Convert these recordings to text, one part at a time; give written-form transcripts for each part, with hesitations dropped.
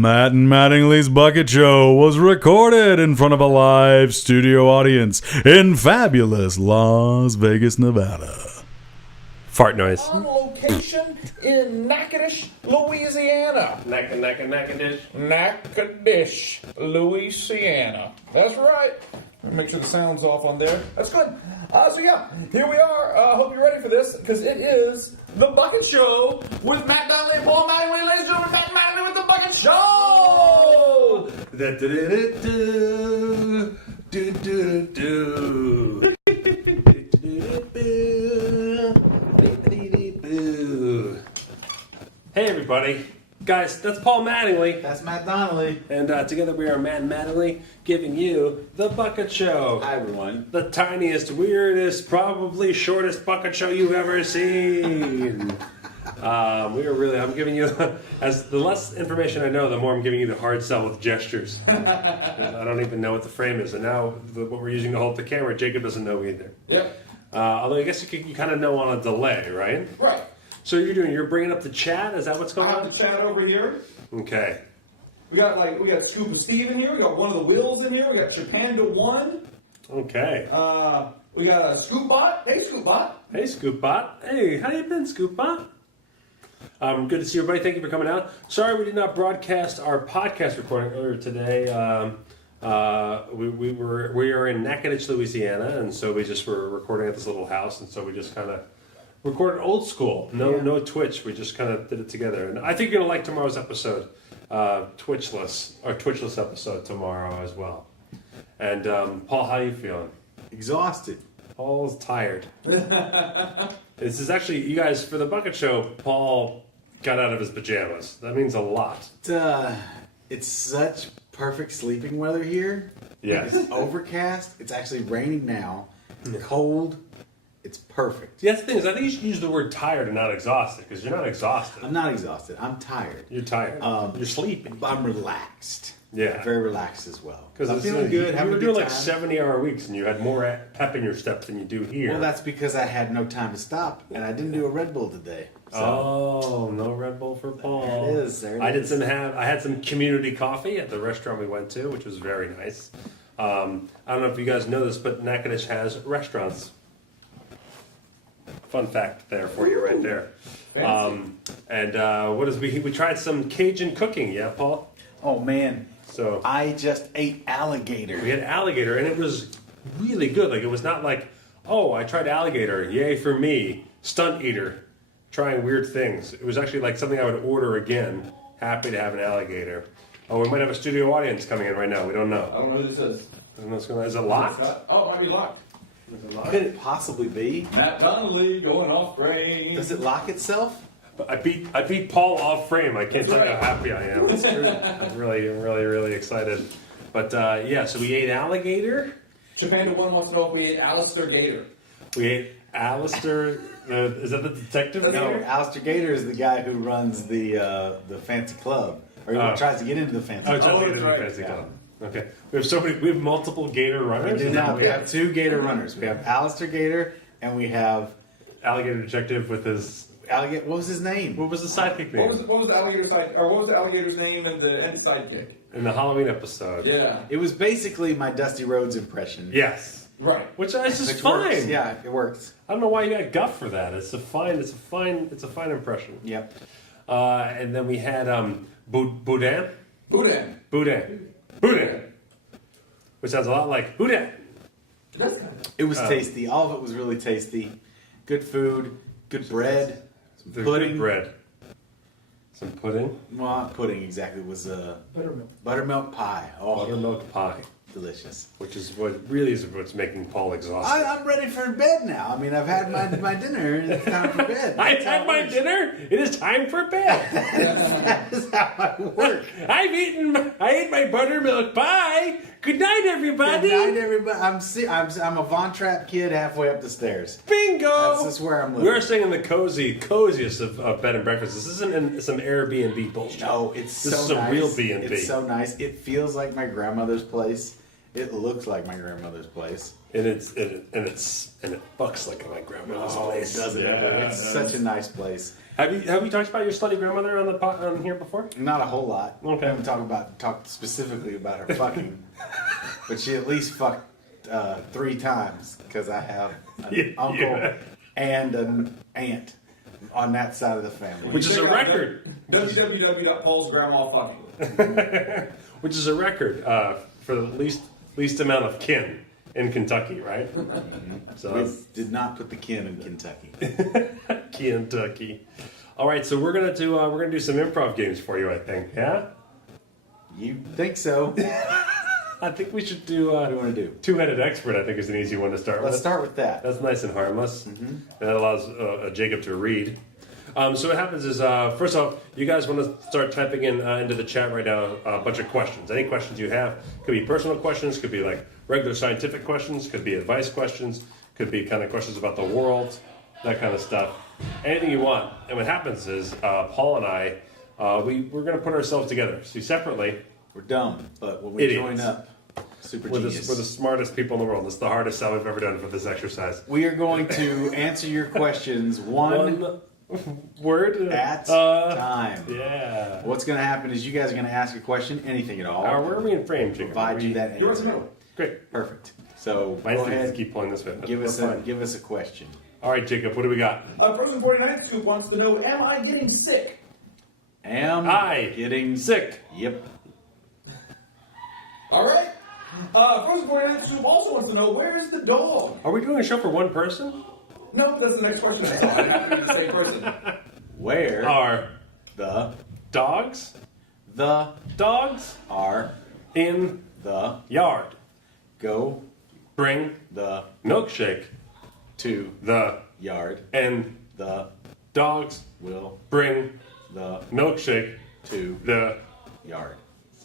Matt and Mattingly's Bucket Show was recorded in front of a live studio audience in fabulous Las Vegas, Nevada. Fart noise. On location in Nackotish, Louisiana. Nackotish. Nackotish, Louisiana. That's right. Let me make sure the sound's off on there. That's good. So yeah, here we are. Hope you're ready for this, because it is The Bucket Show with Matt Donnelly and Paul Mattingly. Ladies and gentlemen, Matt Mattingly with The Bucket Show! Hey everybody. Guys, that's Paul Mattingly. That's Matt Donnelly. And together we are Matt and Mattingly giving you The Bucket Show. Hi, everyone. The tiniest, weirdest, probably shortest bucket show you've ever seen. I'm giving you, as the less information I know, the more I'm giving you the hard sell with gestures. I don't even know what the frame is. And now what we're using to hold the camera, Jacob doesn't know either. Yep. Although I guess you kind of know on a delay, right? Right. So you're bringing up the chat? Is that what's going I on? have the chat over here. Okay. We got Scuba Steve in here. We got one of the Wills in here. We got Chapanda 1. Okay. We got a Scoopbot. Hey, Scoopbot. Hey, Scoopbot. Hey, how you been, Scoopbot? Good to see everybody. Thank you for coming out. Sorry we did not broadcast our podcast recording earlier today. We are in Nackotish, Louisiana, and so we just were recording at this little house, and so we just kind of recorded old school. No Twitch. We just kind of did it together, and I think you're gonna like tomorrow's episode, Twitchless episode tomorrow as well. And Paul, how you feeling? Exhausted. Paul's tired. This is actually, you guys, for the Bucket Show, Paul got out of his pajamas. That means a lot. It's such perfect sleeping weather here. Yes. It's overcast. It's actually raining now. Cold. It's perfect. Yeah, that's the thing is, I think you should use the word tired and not exhausted, because you're not exhausted. I'm not exhausted. I'm tired. You're tired. You're sleeping. But I'm relaxed. Yeah. Very relaxed as well. Because I'm feeling good. You were doing like 70-hour weeks, and you had more pep in your step than you do here. Well, that's because I had no time to stop, and I didn't do a Red Bull today. So. Oh, no Red Bull for Paul. There it is. I had some community coffee at the restaurant we went to, which was very nice. I don't know if you guys know this, but Nackotish has restaurants. Fun fact there for you right there. We tried some Cajun cooking, yeah, Paul? Oh, man. So I just ate alligator. we had alligator, and it was really good. Like, it was not like, oh, I tried alligator, yay for me, stunt eater, trying weird things. It was actually like something I would order again. Happy to have an alligator. Oh, we might have a studio audience coming in right now. We don't know. I don't know who this is. I don't know what's going on. Is it locked? Oh, it might be locked. Could it possibly be? Matt Donnelly going off frame. Does it lock itself? I beat Paul off frame. I can't tell you how happy I am. I'm really excited. But so we ate alligator. Chapanda 1 wants to know if we ate Alistair Gator. We ate Alistair. Is that the detective? No, Alistair Gator is the guy who runs the fancy club, or he tries to get into the fancy club. Tries to get into the fancy club. Okay. We have multiple gator runners. We have two gator runners. We have Alistair Gator, and we have Alligator Detective with his Alligator. What was his name? What was the sidekick name? What was the alligator's name and the sidekick? In the Halloween episode. Yeah. It was basically my Dusty Rhodes impression. Yes. Right. Which is just Which fine. works. Yeah, it works. I don't know why you got guff for that. It's a fine impression. Yep. And then we had Boudin. Boudin. Which sounds a lot like Boudin. It was tasty. All of it was really tasty. Good food. Good bread. Some pudding. Good bread. Some pudding. Well, not pudding exactly. It was buttermilk pie. Oh, Buttermilk pie. delicious. Which is what's making Paul exhausted. I'm ready for bed now. I mean, I've had my dinner, and it's time for bed. I've had my dinner. It is time for bed. That is how I work. I ate my buttermilk pie. Good night, everybody. Good night, everybody. I'm a Von Trapp kid halfway up the stairs. Bingo. That's just where I'm living. We're staying in the coziest of bed and breakfast. This isn't some Airbnb bullshit. No, it's so nice. This is a real B&B. It's so nice. It feels like my grandmother's place. It looks like my grandmother's place. And it fucks like my grandmother's place. Does it? It's such a nice place. Have you talked about your slutty grandmother on here before? Not a whole lot. Okay. I haven't talked specifically about her fucking, but she at least fucked 3 times because I have an uncle and an aunt on that side of the family. Which is a record. www.paulsgrandmafucking. Which is a record for the least amount of kin in Kentucky, right? So We did not put the kin in Kentucky. Kentucky. All right, so we're gonna do some improv games for you, I think. Yeah. You think so? I think we should do. What do you want to do? Two-headed expert, I think, is an easy one to start with. Let's start with that. That's nice and harmless. And that allows Jacob to read. So what happens is, first off, you guys want to start typing in into the chat right now a bunch of questions. Any questions you have. Could be personal questions, could be like regular scientific questions, could be advice questions, could be kind of questions about the world, that kind of stuff. Anything you want. And what happens is, Paul and I, we're going to put ourselves together. See, separately, We're dumb, but when we Idiots. join up, super we're genius. the smartest people in the world. It's the hardest sell we've ever done for this exercise. We are going to answer your questions one word at a time. Yeah. What's going to happen is you guys are going to ask a question, anything at all. Where are we in frame, Jacob? Provide you that You're in the answer. middle. Great. Perfect. So Mine's go to ahead, keep pulling this way. give us We're fine. a question. All right, Jacob. What do we got? Frozen 49 Scoop wants to know, am I getting sick? Am I getting sick? Yep. All right. Frozen 49 Scoop also wants to know, where is the dog? Are we doing a show for one person? No, that's the next question. That's all. I have to be the same person. Where Are the dogs dogs are in the yard? go Bring the milkshake to the yard and the dogs will bring the milkshake to the. yard.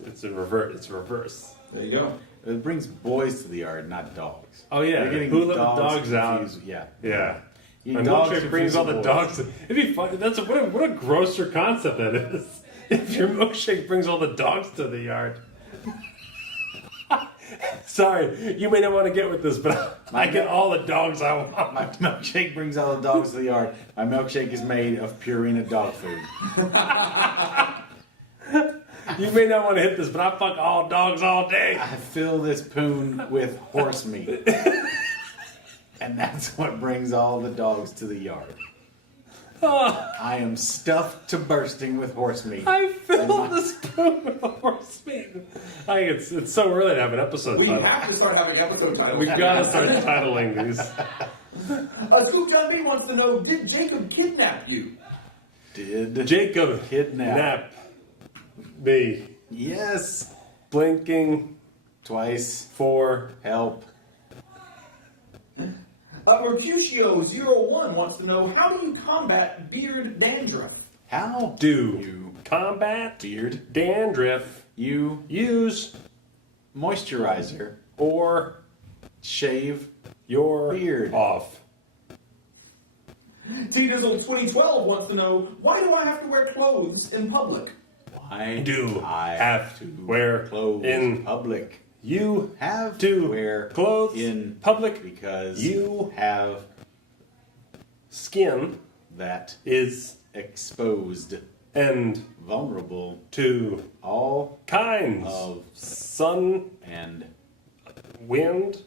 It's in reverse. It's reverse. There you go. It brings boys to the yard, not dogs. Oh yeah. You're getting Who let the dogs out? confused. Yeah. Yeah. You And dogs milkshake brings confuse all the boys. dogs. It'd be fun. What a grosser concept that is. If your milkshake brings all the dogs to the yard. Sorry, you may not want to get with this, but I get all the dogs I want. My milkshake brings all the dogs to the yard. My milkshake is made of Purina dog food. You may not want to hit this, but I fuck all dogs all day. I fill this poon with horse meat. And that's what brings all the dogs to the yard. I am stuffed to bursting with horse meat. I filled the spoon with horse meat. I think it's so early to have an episode We title. have to start having episode titles. We've got to start titling these. Scoop John B wants to know, did Jacob kidnap you? Did Jacob Kidnap. me. Yes. Blinking Twice. for Help. Mercutio01 wants to know, how do you combat beard dandruff? How do you combat beard dandruff. you Use moisturizer or shave your beard off. T-Dizzle2012 wants to know, why do I have to wear clothes in public? why Do I have to wear clothes in public You have to wear clothes in public because you have skin that is exposed and vulnerable to all kinds of sun, and wind,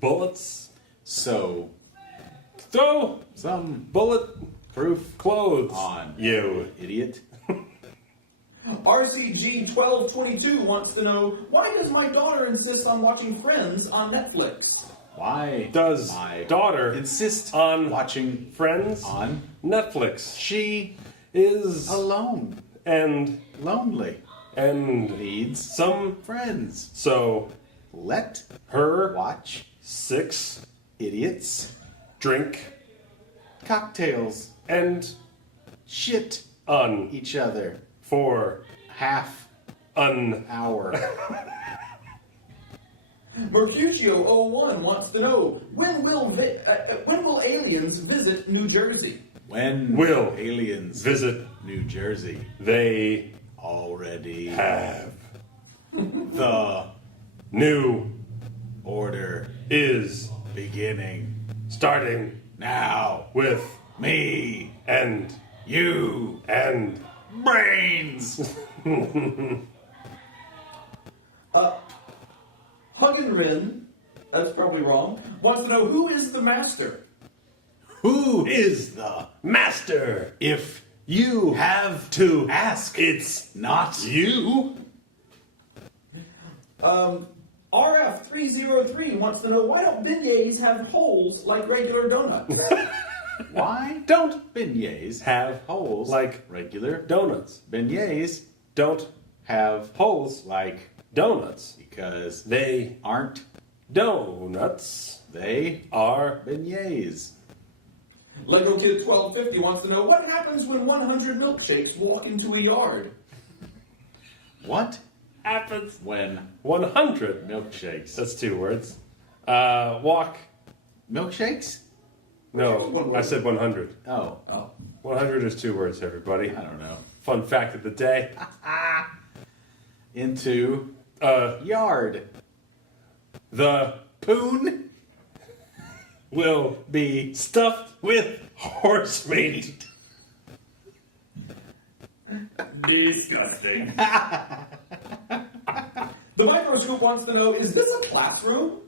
bullets. So, Throw some bullet-proof clothes on you. idiot. RCG1222 wants to know, why does my daughter insist on watching Friends on Netflix? Why Does my daughter insist on watching Friends on? Netflix She is alone, and lonely, needs some friends. so Let her watch 6 idiots drink cocktails and shit un each other for half un hour. Mercutio01 wants to know, when will aliens visit New Jersey? When Will aliens visit New Jersey they already have The new order is beginning starting now. with Me, and you, and brains. Huggenrin, that's probably wrong, wants to know who is the master? Who is the master. if You have to ask? It's Not you. RF303 wants to know why don't beignets have holes like regular donuts? Why Don't beignets have holes like regular donuts. beignets Don't have holes like donuts. because They aren't donuts they are beignets? Lego Kid 1250 wants to know what happens when 100 milkshakes walk into a yard? What happens when 100. milkshakes? That's 2 words. Walk. Milkshakes? No, I said 100. Oh, 100 is 2 words, everybody. I don't know. Fun fact of the day. Into yard. The Poon will be stuffed with horse meat. Disgusting. The microscope wants to know, is this a classroom?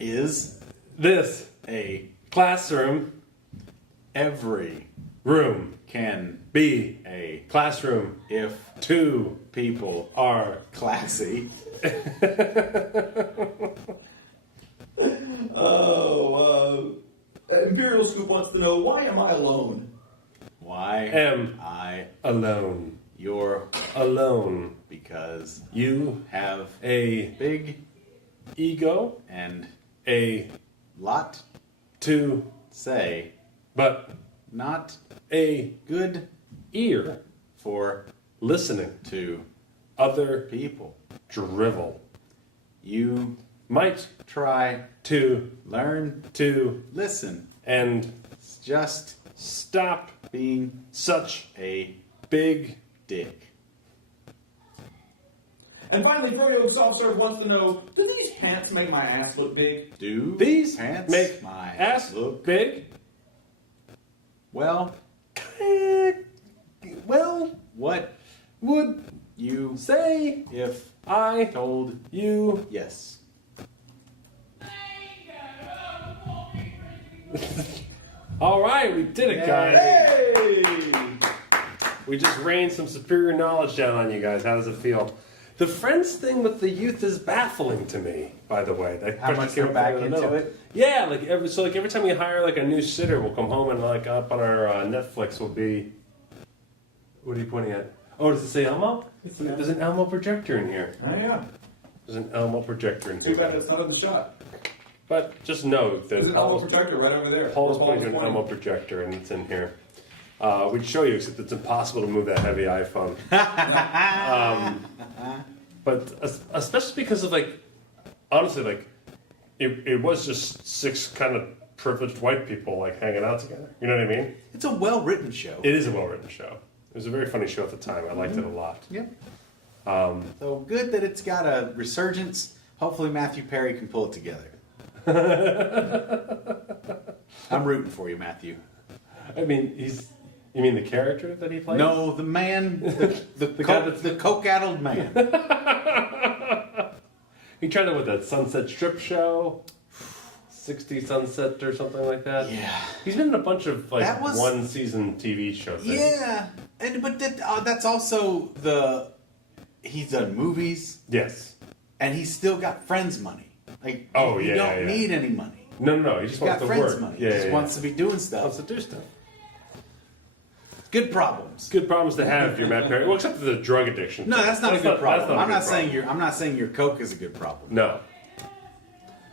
is This a classroom every room can be a classroom. if 2 people are classy. Imperial Scoop wants to know, why am I alone? Why am I alone. you're Alone. because You have a big ego, and a lot to, say but not a good ear for listening to other people. drivel. You Might try to learn to listen. and It's just stop being such a big dick. And finally, Froyo Softserve wants to know, do these pants make my ass look big? Do these pants make my ass look big. well? Well, What would you say if I told you yes? all right, we did it, guys. Hey! We just rained some superior knowledge down on you guys. How does it feel? The Friends thing with the youth is baffling to me, by the way. That How question much came go up back out of into nowhere. it? Yeah, every time we hire like a new sitter, we'll come home and like up on our Netflix will be. What are you pointing at? Oh, does it say Elmo? There's an Elmo projector in here. Oh, yeah. There's an Elmo projector in Too bad here. it's not in the shot. But just know that There's an Elmo Paul's projector right over there. Paul's Where pointing to an Elmo projector, and it's in here. We'd show you, except it's impossible to move that heavy iPhone. But especially because of honestly, it was just 6 kind of privileged white people hanging out together. You know what I mean? It's a well-written show. It is a well-written show. It was a very funny show at the time. I liked it a lot. Yep. So good that it's got a resurgence. Hopefully Matthew Perry can pull it together. I'm rooting for you, Matthew. I mean, you mean the character that he plays? No, the man, the guy that's- the coke-addled man. He tried it with that Sunset Strip show, 60 Sunset or something like that. Yeah. He's been in a bunch of That was- one-season TV show things. Yeah, but that's also he's done movies Yes. and he's still got Friends money. You you don't need any money. No. He just He's wants got to Friends work. money. Yeah, he just yeah, wants to be doing wants stuff. to do stuff. Good problems. Good problems to have if you're Matt Perry. Well, except for the drug addiction. No, that's not a good problem. That's not a I'm good not saying problem. your coke is a good problem. No.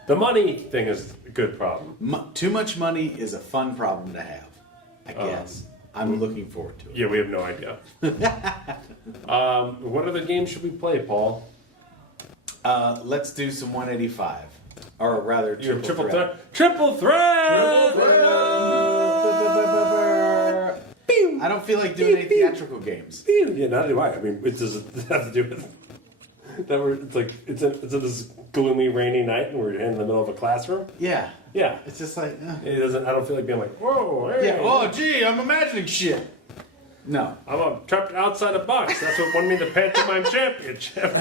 The money thing is a good problem. Too much money is a fun problem to have. I guess. I'm looking forward to it. Yeah, we have no idea. What other games should we play, Paul? Let's do some 185, or rather Your triple threat. Triple threat! I don't feel like doing any theatrical games. Yeah, neither do I. I mean, it doesn't have to do with. That it's a this gloomy, rainy night, and we're in the middle of a classroom. Yeah. Yeah, It's just like, it doesn't. I don't feel like being like, whoa, hey, yeah. Oh, gee, I'm imagining shit. No. I'm trapped outside a box. That's what won me the pantomime championship.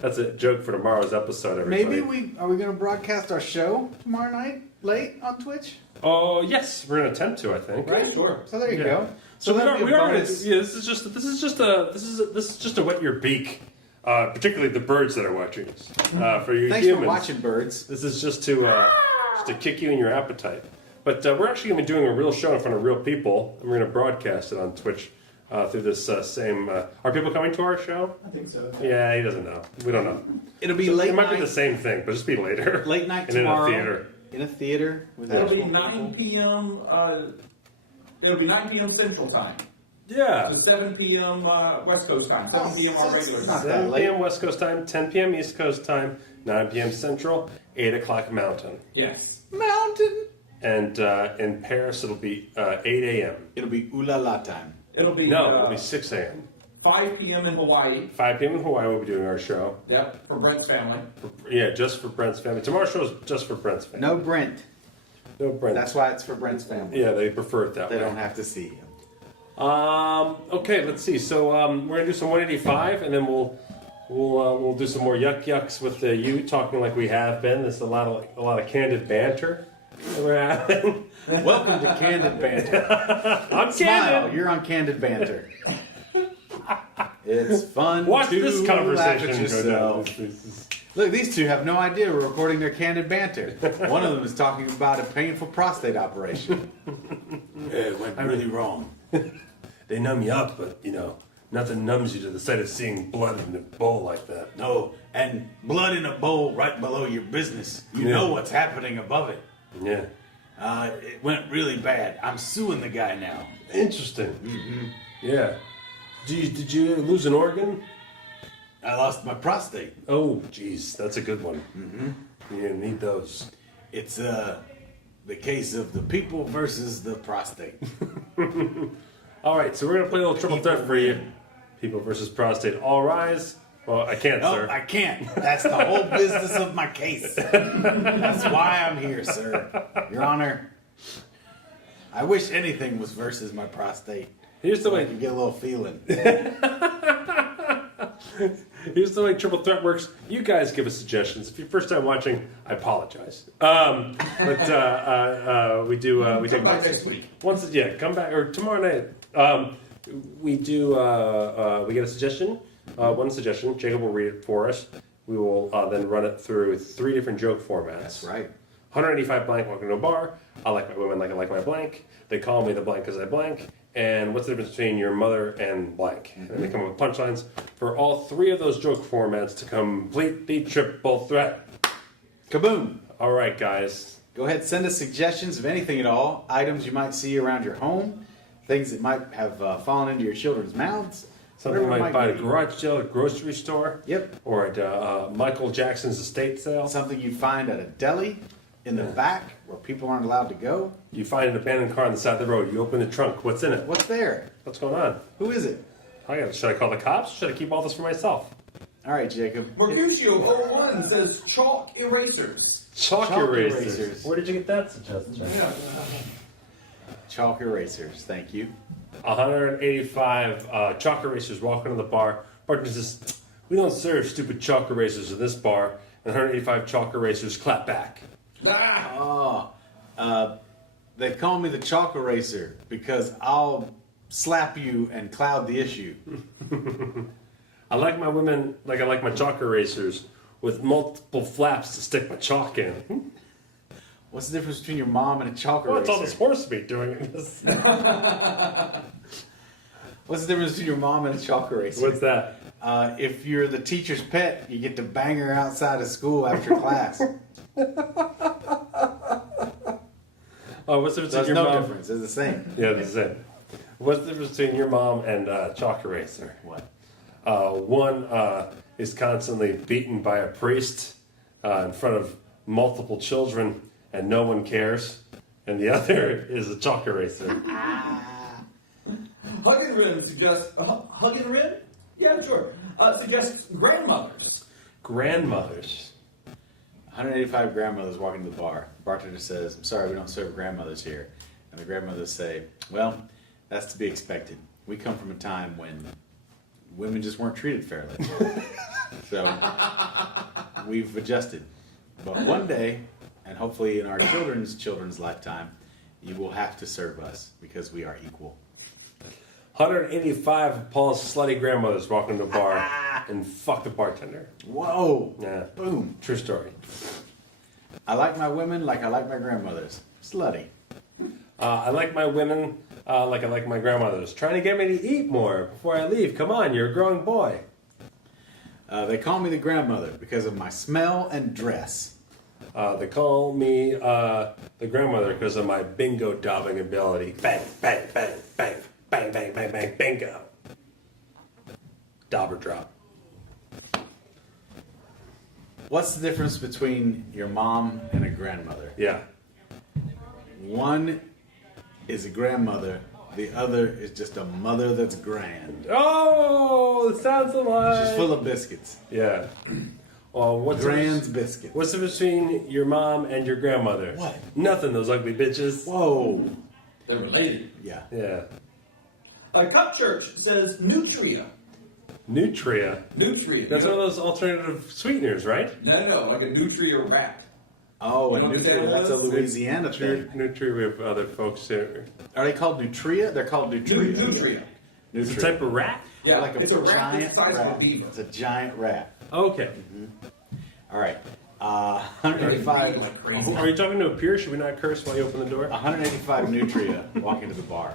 That's a joke for tomorrow's episode. Everybody. Maybe are we going to broadcast our show tomorrow night late on Twitch? Oh yes, we're gonna attempt to. I think. Right. Sure. So there you Yeah. go. So that'd be we a are. bonus. Yeah, this is just a wet your beak. Particularly the birds that are watching us. For you Thanks humans. for watching, birds. This is just to kick you in your appetite. But we're actually going to be doing a real show in front of real people, and we're going to broadcast it on Twitch through this same. Are people coming to our show? I think so. Yeah, he doesn't know. We don't know. It'll be So late it might night. be the same thing, but just be later. Late night and tomorrow. in a theater. In a theater with It'll be actual 9 p.m. It'll be 9 p.m. Central Time. Yeah. So 7 p.m. West Coast Time. 7 p.m. our so it's regular not time. that 7 late. p.m. West Coast time, 10 p.m. East Coast time, 9 p.m. Central, 8 o'clock Mountain. Yes. mountain. And in Paris, it'll be 8 a.m. It'll be ooh la la time. It'll be No, it'll be 6 a.m. 5 p.m. in Hawaii. 5 p.m. in Hawaii, we'll be doing our show. Yep, for Brent's family. Yeah, just for Brent's family. Tomorrow's show is just for Brent's family. No Brent. No Brent. That's why it's for Brent's family. Yeah, they prefer it that They way. don't have to see him. Okay, let's see. So we're gonna do some 185, and then we'll do some more yucks with you talking like we have been. There's a lot of candid banter that we're having. Welcome to Candid Banter. I'm Smile, candid. you're on Candid Banter. It's fun Watch to this laugh conversation at go yourself. down. This is- Look, these two have no idea we're recording their Candid Banter. One of them is talking about a painful prostate operation. It went really wrong. They numb you up, but nothing numbs you to the sight of seeing blood in a bowl like that. No, and blood in a bowl right below your business. You Yeah. know what's happening above it. Yeah. It went really bad. I'm suing the guy now. Interesting. Mm-hmm. Yeah. Did you lose an organ? I lost my prostate. Oh, geez, that's a good one. Mm-hmm. You're gonna need those. It's the case of the people versus the prostate. All right, so we're gonna play a little triple threat for you. People versus prostate. All rise. Well, I can't, No, sir. I can't. That's the whole business of my case. That's why I'm here, sir. Your Honor, I wish anything was versus my prostate. Here's the So I way. can get a little feeling. Here's the way triple threat works. You guys give us suggestions. If you're first time watching, I apologize. We do. We take Come back next week. come back or tomorrow night. We do. We get a suggestion. One suggestion. Jacob will read it for us. We will then run it through 3 different joke formats. That's right. 185 blank. Welcome to a bar. I like my women like I like my blank. They call me the blank because I blank. And what's the difference between your mother and blank? And they come up with punchlines for all 3 of those joke formats to complete the triple threat. Kaboom. All right, guys. Go ahead, send us suggestions of anything at all. Items you might see around your home. Things that might have fallen into your children's mouths. Something you whatever might it buy at a be. garage sale, at a grocery store. Yep. Or at Michael Jackson's estate sale. Something you find at a deli in the back where people aren't allowed to go. You find an abandoned car on the side of the road. You open the trunk. What's in it? What's there? What's going on? Who is it? Should I call the cops? Should I keep all this for myself? All right, Jacob. Mercutio01 says chalk erasers. Chalk erasers. erasers. Where did you get that suggestion? Yeah. Chalk erasers. Thank you. 185 chalk erasers walk into the bar. Bartender says, "We don't serve stupid chalk erasers in this bar." And 185 chalk erasers clap back. Ah, They call me the chalk eraser because I'll slap you and cloud the issue. I like my women like I like my chalk erasers with multiple flaps to stick my chalk in. What's the difference between your mom and a chalk What's all this eraser? horse meat doing in this? What's the difference between your mom and a chalk eraser? What's that? If you're the teacher's pet, you get to bang her outside of school after class. Oh, what's the difference There's between no your mom? difference. It's the same. Yeah, that's it. What's the difference between your mom and chalk eraser? What? One is constantly beaten by a priest in front of multiple children, and no one cares. And the other is a chalk eraser. Huggin' Rim suggests Huggin' Rim. Yeah, sure. Suggests grandmothers. Grandmothers. 185 grandmothers walking to the bar. The bartender says, "I'm sorry, we don't serve grandmothers here." And the grandmothers say, "Well, that's to be expected. We come from a time when women just weren't treated fairly. So we've adjusted. But one day, and hopefully in our children's lifetime, you will have to serve us because we are equal." 185 of Paul's slutty grandmothers walk into a bar and fuck the bartender. Whoa! Yeah. Boom. True story. I like my women like I like my grandmothers. Slutty. I like my women like I like my grandmothers. Trying to get me to eat more before I leave. Come on, you're a growing boy. They call me the grandmother because of my smell and dress. They call me the grandmother because of my bingo daubing ability. Bang, bang, bang, bang, bang, bang, bang, bang, bingo. Dauber drop. What's the difference between your mom and a grandmother? Yeah. One is a grandmother, the other is just a mother that's grand. Oh, it sounds alike. She's full of biscuits. Yeah. Well, what's Grand's biscuits. What's the between your mom and your grandmother? What? Nothing, those ugly bitches. Whoa. They're related. Yeah. Yeah. Cup Church says Nutria. Nutria. Nutria. That's one of those alternative sweeteners, right? No, like a Nutria wrap. Oh, a You know what Nutria. that That's a is? Louisiana thing. Nutria, we have other folks here. Are they called Nutria? They're called Nutria. Nutria. It's a type of rat? Yeah, Like it's a wrap giant the size of a rat. beaver. It's a giant rat. Okay. All right. They 185. breed like crazy. Are you talking to a peer? Should we not curse while you open the door? 185 Nutria walk into the bar,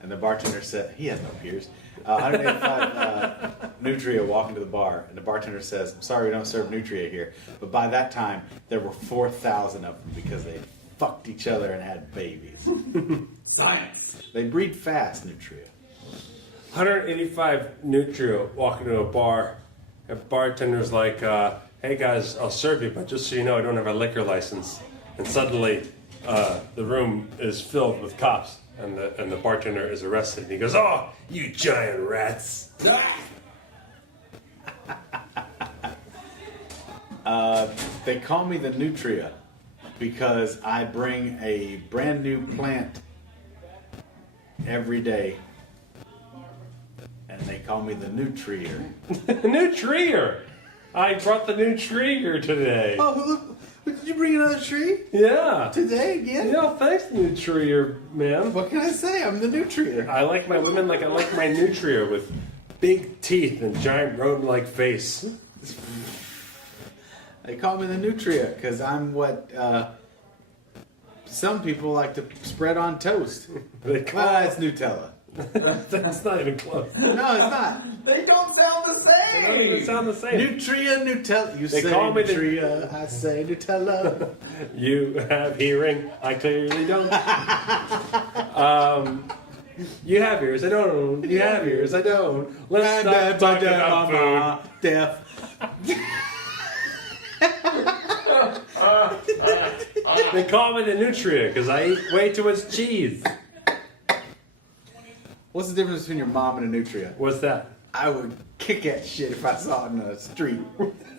and the bartender said, he has no peers. 185 Nutria walk into the bar, and the bartender says, "I'm sorry, we don't serve Nutria here." But by that time, there were 4,000 of them because they fucked each other and had babies. Science. They breed fast, Nutria. 185 Nutria walk into a bar. A bartender's like, "Hey guys, I'll serve you, but just so you know, I don't have a liquor license." And suddenly, the room is filled with cops, and the bartender is arrested. And he goes, "Oh, you giant rats!" They call me the Nutria because I bring a brand new plant every day. And they call me the Nutrier. New treeer. I brought the new treeer today. Oh, look, did you bring another tree? Yeah. Today again? Yeah, thanks, new treeer, man. What can I say? I'm the Nutrier. I like my women like I like my nutria with big teeth and giant rodent-like face. They call me the Nutria because I'm what some people like to spread on toast. They call Well, it's Nutella. That's not even close. No, it's not. They don't sound the They same. sound the same. Nutria, Nutella. You They say call me the- Nutria, I say Nutella. You have hearing, I clearly don't. You have ears, I don't. You have ears, I don't. Let's stop talking about food. Deaf. They call me the nutria because I eat way too much cheese. What's the difference between your mom and a Nutria? What's that? I would kick that shit if I saw it in the street.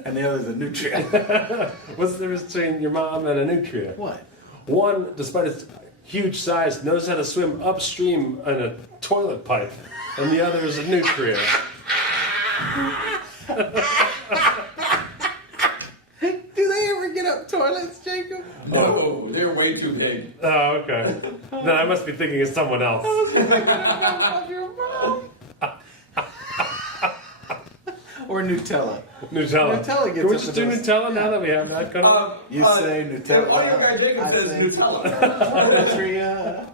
And the other's a Nutria. What's the difference between your mom and a nutria? What? One, despite its huge size, knows how to swim upstream in a toilet pipe, and the other is a nutria. Do they ever get up toilets, Jacob? No, they're way too big. Oh, okay. Then I must be thinking of someone else. Or Nutella. Nutella. Nutella gets Can we us just to do those- Nutella now that we have that kind of... You say Nutella. Audio guy Jacob I says say Nutella. Nutria.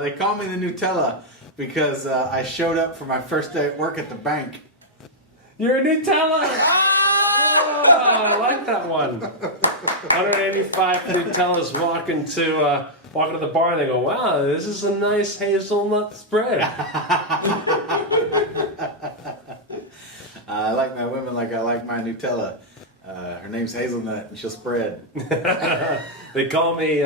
They call me the Nutella because I showed up for my first day at work at the bank. You're a Nutella! Oh, I like that one. 185 Nutellas walking to the bar and they go, "Wow, this is a nice hazelnut spread." I like my women like I like my Nutella. Her name's Hazelnut and she'll spread. They call me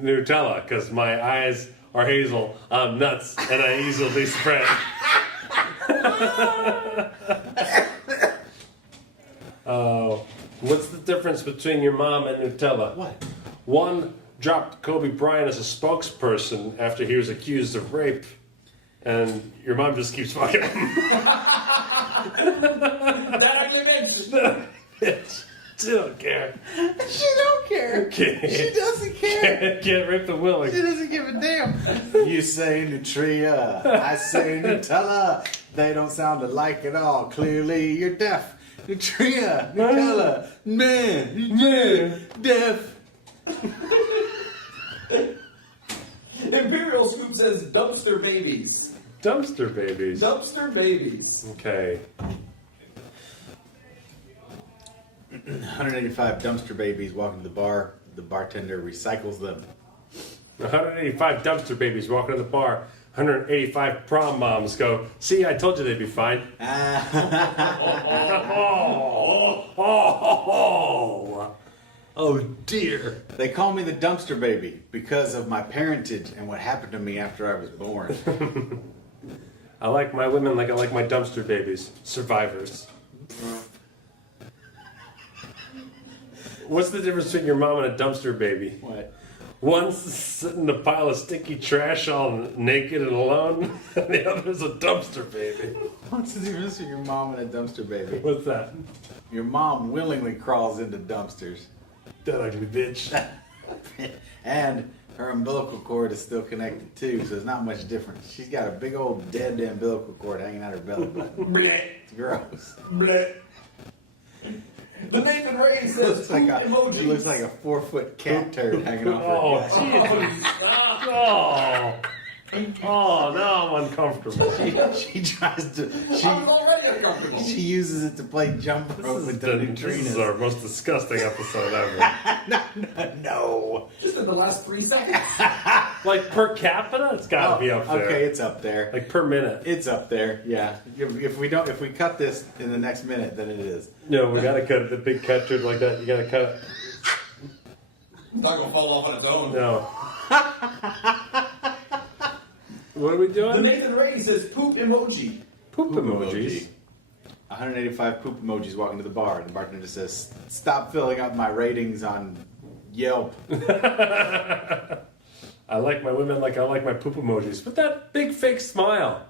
Nutella because my eyes or Hazel, I'm nuts and I easily spread. Oh, what's the difference between your mom and Nutella? What? One dropped Kobe Bryant as a spokesperson after he was accused of rape, and your mom just keeps fucking him. That ugly bitch. She don't care. She don't care. She doesn't care. Can't rape the willing. She doesn't give a damn. You say Nutria, I say Nutella. They don't sound alike at all. Clearly, you're deaf. Nutria, Nutella, man, deaf. Imperial Scoop says dumpster babies. Dumpster babies. Dumpster babies. Okay. 185 dumpster babies walking to the bar. The bartender recycles them. 185 dumpster babies walking to the bar. 185 prom moms go, see, I told you they'd be fine. Oh, dear. They call me the dumpster baby because of my parentage and what happened to me after I was born. I like my women like I like my dumpster babies. Survivors. What's the difference between your mom and a dumpster baby? What? One's sitting in a pile of stinky trash all naked and alone, and the other's a dumpster baby. What's the difference between your mom and a dumpster baby? What's that? Your mom willingly crawls into dumpsters. That ugly bitch. And her umbilical cord is still connected too, so it's not much different. She's got a big old dead umbilical cord hanging out her belly button. It's gross. The Nathan Ray says It looks like a 4-foot cat turd hanging off her gut. Oh, oh, now I'm uncomfortable. She tries to. I'm already uncomfortable. She uses it to play jump rope with the This is neutrinos. our most disgusting episode ever. No. Just in the last 3 seconds. Like per capita, it's got to be up there. Okay, it's up there. Like per minute. It's up there. Yeah. If we cut this in the next minute, then it is. No, we gotta cut it. The big cut through like that. You gotta cut it. It's not gonna fall off on its own. No. What are we The doing? Nathan Ray says poop emoji. Poop emojis. 185 poop emojis walking to the bar. The bartender says, "Stop filling up my ratings on Yelp." I like my women like I like my poop emojis. With that big fake smile.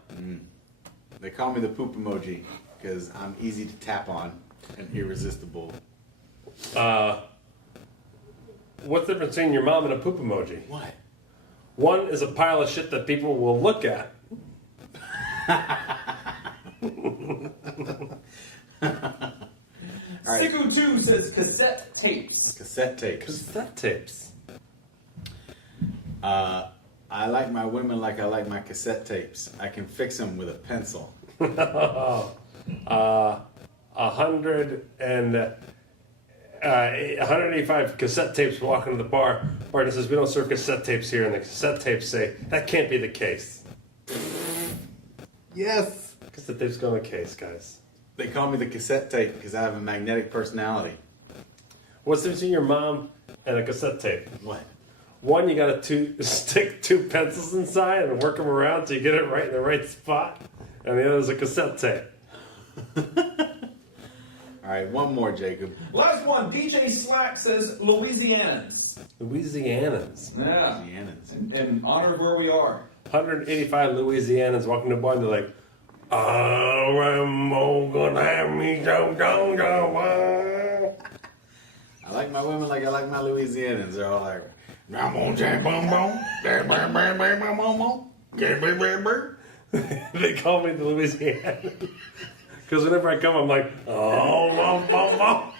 They call me the poop emoji because I'm easy to tap on and irresistible. What's the difference between your mom and a poop emoji? What? One is a pile of shit that people will look at. All right. Siku2 says cassette tapes. Cassette tapes. Cassette tapes. I like my women like I like my cassette tapes. I can fix them with a pencil. 185 cassette tapes walking to the bar. Bartender says, we don't serve cassette tapes here. And the cassette tapes say, that can't be the case. Yes. Cassette tapes go in the case, guys. They call me the cassette tape because I have a magnetic personality. What's the difference between your mom and a cassette tape? What? One, you gotta stick 2 pencils inside and work them around till you get it right in the right spot. And the other is a cassette tape. All right, one more, Jacob. Last one. DJ Slack says Louisianans. Louisianans. Yeah. Louisianans. In honor of where we are. 185 Louisianans walking to the bar and they're like, I'm gonna have me some I like my women like I like my Louisianans. They're all like, I'm on jam bum bum, bam bam bam bam bam bum bum, bam bam bam bam. They call me the Louisiana. Because whenever I come, I'm like, oh, bum, bum, bum.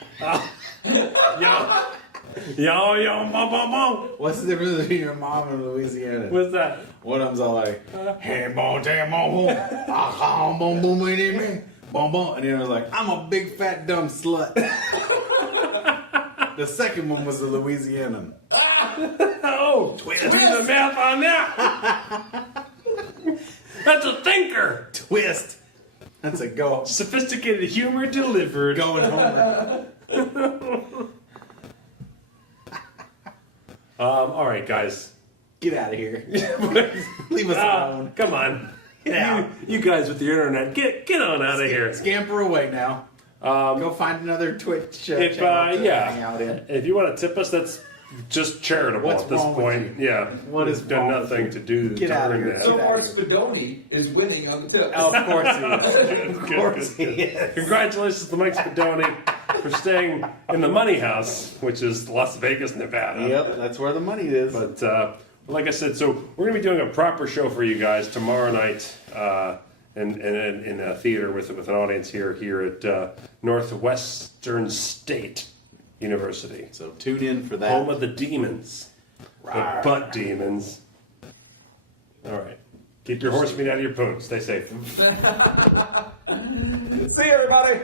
Yo, bum, bum, bum. What's the difference between your mom and Louisiana? What's that? One of them's all like, hey, bum, jam, bum, bum, ah, bum, bum, bum, bum, bum, and the other was like, I'm a big fat dumb slut. The second one was the Louisianan. Oh, twist the math on that. That's a thinker. Twist. That's a go. Sophisticated humor delivered. Going Homer. All right, guys. Get out of here. Leave us alone. Come on. Yeah. You guys with the internet, get on out of here. Scamper away now. Go find another Twitch channel to hang out in. If you want to tip us, that's just charitable What's at this wrong with point. you? Yeah. What is We've done wrong with nothing you? to do Get to out of earn here. that. So Get far, out of here. Spadoni is winning on the tip. Oh, of course he is. Of Good, course good, he good. is. Congratulations to Mike Spadoni for staying in the Money House, which is Las Vegas, Nevada. Yep, that's where the money is. But like I said, so we're going to be doing a proper show for you guys tomorrow night in a theater with an audience here at Northwestern State University. So tune in for that. Home of the demons. The butt demons. All right. Keep your horse meat out of your poon. Stay safe. See you, everybody.